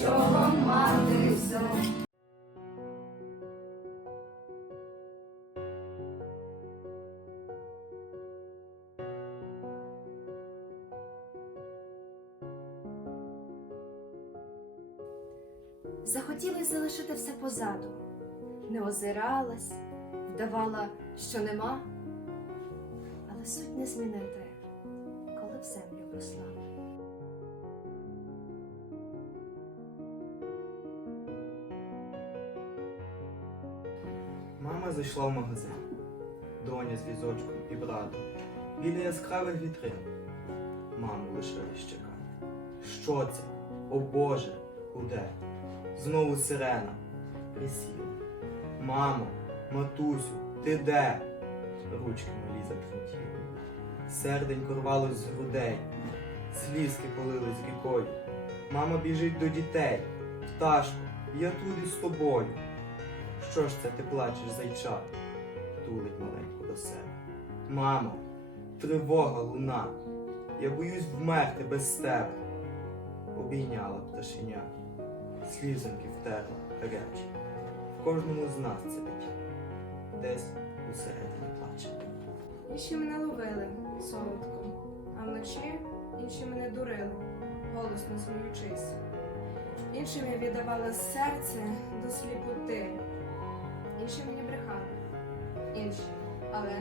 чого мати Захотіла залишити все позаду, не озиралась, вдавала, що нема, але суть не змінити, коли в землю росла. Мама зайшла в магазин. Доня з візочком і братом біля яскравих вітрин. Маму лишилось чекати. Що це? О Боже, куди? Знову сирена. Присіла. Мамо, матусю, ти де? Ручки малі затремтіли. Серденько рвалось з грудей. Слізки полились рікою. Мама біжить до дітей. Пташко, я тут із тобою. Що ж це ти плачеш, зайча? Тулить маленьку до себе. Мамо, тривога луна. Я боюсь вмерти без тебе. Обійняла пташеня, слізоньки втерла гарячі. В кожному з нас це дитя. Десь усередині плаче. Інші мене ловили солодко, а вночі інші мене дурили, голосно сміючись. Іншим я віддавала серце до сліпоти. Інші мені брехали, інші, але.